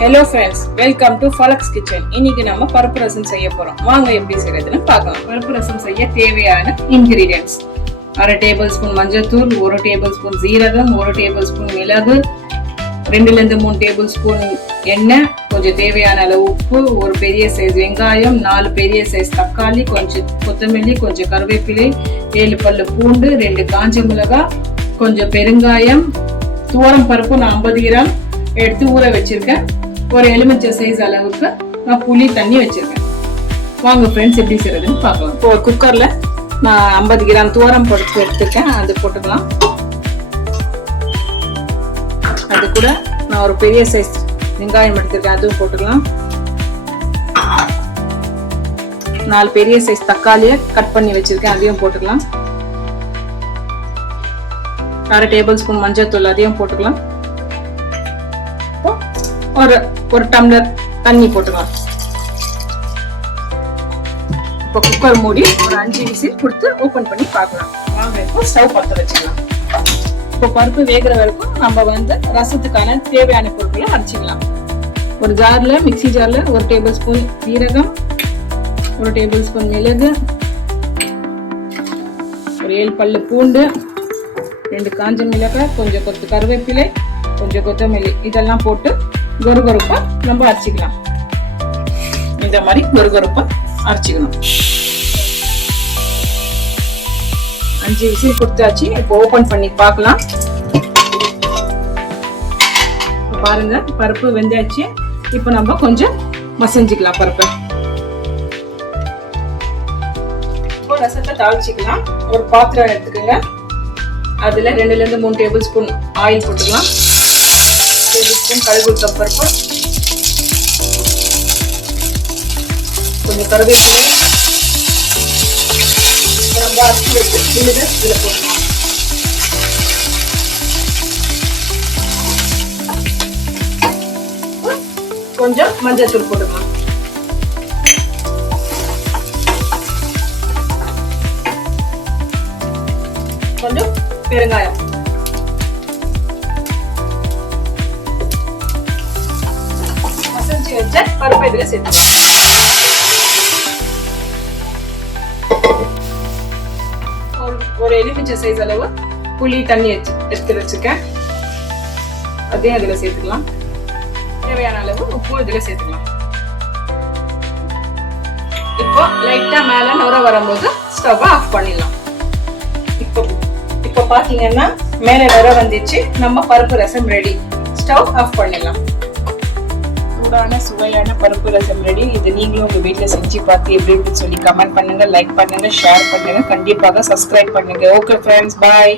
Hello friends, welcome to Flux kitchen. இன்னைக்கு நம்ம பருப்பு ரசம் செய்ய போறோம். வாங்க எப்படி செய்யறதுன்னு பார்க்கலாம். பருப்பு ரசம் செய்ய தேவையான இன்கிரீடியன்ஸ்: 1/2 டேபிள் ஸ்பூன் மஞ்சள்தூள், 1 டேபிள் ஸ்பூன் ஜீரகம், 1 டேபிள் ஸ்பூன் மிளகு, 2-3 டேபிள் ஸ்பூன் எண்ணெய், கொஞ்சம் தேவையான அளவு உப்பு, ஒரு பெரிய சைஸ் வெங்காயம், 4 பெரிய சைஸ் தக்காளி, கொஞ்சம் கொத்தமல்லி, கொஞ்சம் கருவேப்பிலை, 7 பல்லு பூண்டு, 2 காஞ்ச மிளகாய், கொஞ்சம் பெருங்காயம், துவரம் பருப்பு நான் 50 கிராம் எடுத்து ஊற வச்சிருக்கேன். ஒரு எலுமிச்சை சைஸ் அளவுக்கு நான் புளி தண்ணி வச்சிருக்கேன். வாங்க ஃப்ரெண்ட்ஸ் எப்படி செய்யறதுன்னு பார்க்கலாம். இப்போ ஒரு குக்கர்ல நான் 50 கிராம் துவரம் பருப்பு எடுத்துருக்கேன், அது போட்டுக்கலாம். அது கூட நான் ஒரு பெரிய சைஸ் வெங்காயம் எடுத்திருக்கேன், அதுவும் போட்டுக்கலாம். 4 பெரிய சைஸ் தக்காளியை கட் பண்ணி வச்சிருக்கேன், அதையும் போட்டுக்கலாம். 1/2 டேபிள் ஸ்பூன் மஞ்சள் தூள், அதையும் போட்டுக்கலாம். ஒரு டம்ளர் தண்ணி போட்டுக்கலாம். இப்போ குக்கர் மூடி ஒரு 5 விசில் கொடுத்து ஓபன் பண்ணி பார்க்கலாம். வாங்க இப்போ ஸ்டவ் பற்ற வச்சுக்கலாம். இப்போ பருப்பு வேகிற வரைக்கும் நம்ம ரசத்துக்கான தேவையான பொருட்களை அரைச்சிக்கலாம். ஒரு ஜார்ல, மிக்சி ஜார்ல 1 டேபிள் ஸ்பூன் சீரகம், 1 டேபிள் ஸ்பூன் மிளகு, ஒரு 7 பல்லு பூண்டு, 2 காஞ்ச மிளகாய், கொஞ்சம் கருவேப்பிலை, கொஞ்சம் கொத்தமல்லி, இதெல்லாம் போட்டு கொருகொருப்பா நம்ம அரைச்சிக்கலாம். இந்த மாதிரி கொருகொருப்பா அரைச்சிக்கணும். 5 விசில் கொடுத்தாச்சு. இப்போ ஓபன் பண்ணி பார்க்கலாம். பாருங்க, பருப்பு வெந்தாச்சு. இப்போ நம்ம கொஞ்சம் மசிஞ்சுக்கலாம் பருப்பை. இப்போ ரசத்தை தாளிச்சுக்கலாம். ஒரு பாத்திரம் எடுத்துக்கோங்க. அதுல 2-3 டேபிள் ஸ்பூன் ஆயில் போட்டுக்கலாம். டேபிள் ஸ்பூன் கடுகு பருப்பு, கொஞ்சம் கருவேப்பிலை, நம்ம அரைச்சி வச்சு விழுது இதில் போட்டுக்கலாம். கொஞ்சம் மஞ்சள் தூள் போட்டுக்கலாம். கொஞ்சம் பெருங்காயம், மசிஞ்சு வச்ச பருப்பு இதுல சேர்த்துக்கலாம். ஒரு எலுமிச்சை சைஸ் அளவு புளி தண்ணி எடுத்து வச்சுக்கேன், அதையும் அதுல சேர்த்துக்கலாம். தேவையான அளவு உப்பு இதுல சேர்த்துக்கலாம். இப்போ லைட்டா மேல நுர வரும்போது ஸ்டவ் ஆஃப் பண்ணிடலாம். இப்போ பாத்தீங்கன்னா மேல நுர வந்துச்சு. நம்ம பருப்பு ரசம் ரெடி. ஸ்டவ் ஆஃப் பண்ணிடலாம். சூடான சுவையான பருப்பு ரசம் ரெடி. இது நீங்களும் உங்க வீட்டுல செஞ்சு பார்த்து எப்படி இருக்குன்னு சொல்லி கமெண்ட் பண்ணுங்க, லைக் பண்ணுங்க, ஷேர் பண்ணுங்க, கண்டிப்பாக சப்ஸ்கிரைப் பண்ணுங்க. ஓகே ஃப்ரெண்ட்ஸ், பாய்.